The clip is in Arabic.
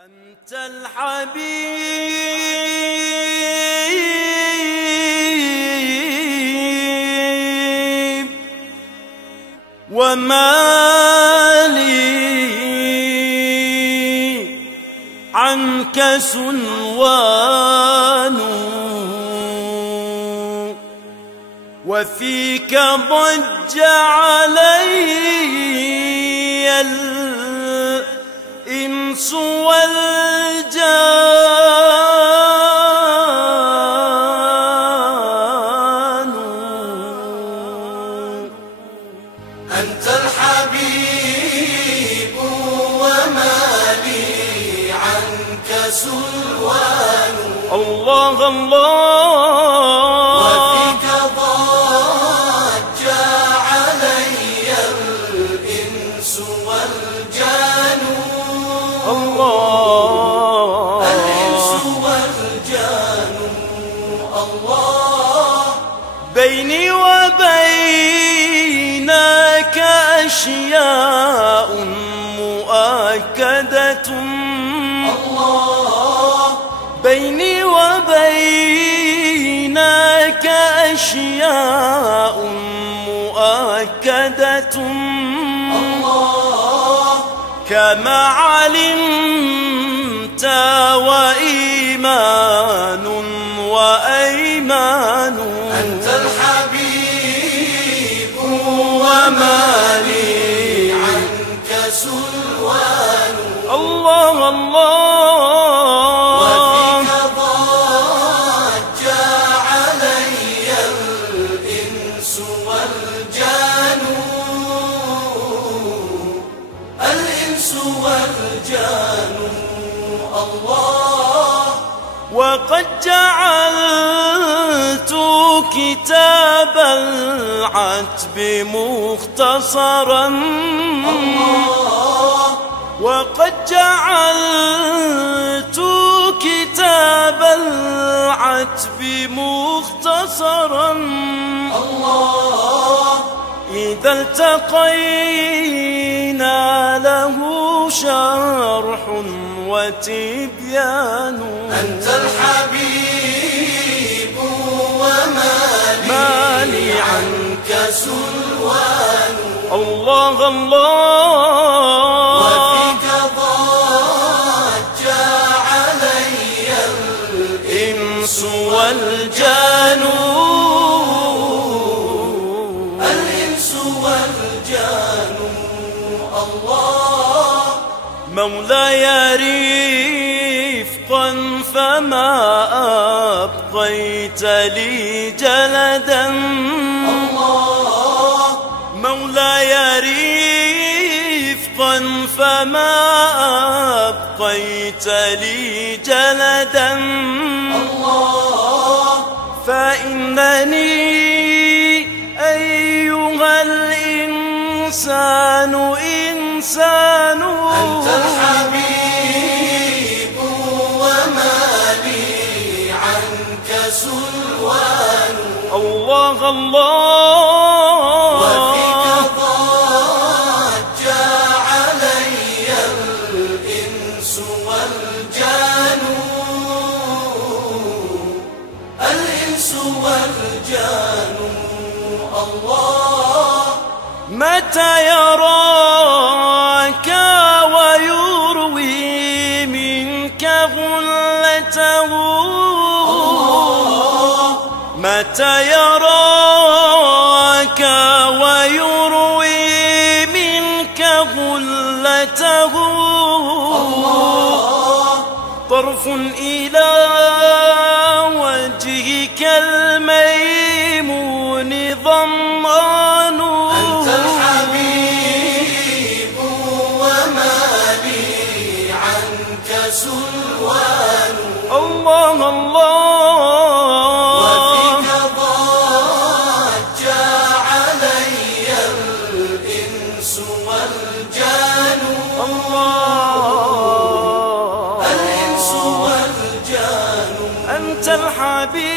أنت الحبيب وما لي عنك سلوان وفيك ضج علي الإنس والجان. أنت الحبيب وما لي عنك سلوان. الله الله وفيك ضج علي الإنس والجان. الله الإنس والجان. الله بيني وبينك أشياء مؤكدة. الله بيني وبينك أشياء مؤكدة. الله كما علمت وإيمان وأيمان. أنت الحبيب وما لي عنك سلوان. الله الله وفيك ضج علي الإنس والجان. الإنس والجان. الله وقد جعلت كتاب العتب مختصرا. الله وقد جعلت كتاب العتب مختصرا. الله إذا التقينا له شرح وتبيان. أنت الحبيب وما لي عنك سلوان. الله الله وفيك ضج علي الإنس والجان. الإنس والجان. الله مولاي رفقا فما أبقيت لي جلدا. الله مولاي رفقا فما أبقيت لي جلدا. الله فإنني أيها الإنسان إنسان. أنت الحبيب وما لي عنك سلوان. الله الله وفيك ضج علي الإنس والجان. الإنس والجان. الله متى يراك ويروي منك غلته. متى يراك ويروي منك غلته. طرف إلى وجهك الميمون ضمان. أنت الحبيب وما لي عنك سلوان. الله الله وفيك ضج علي الإنس والجان. الله الإنس والجان. أنت الحبيب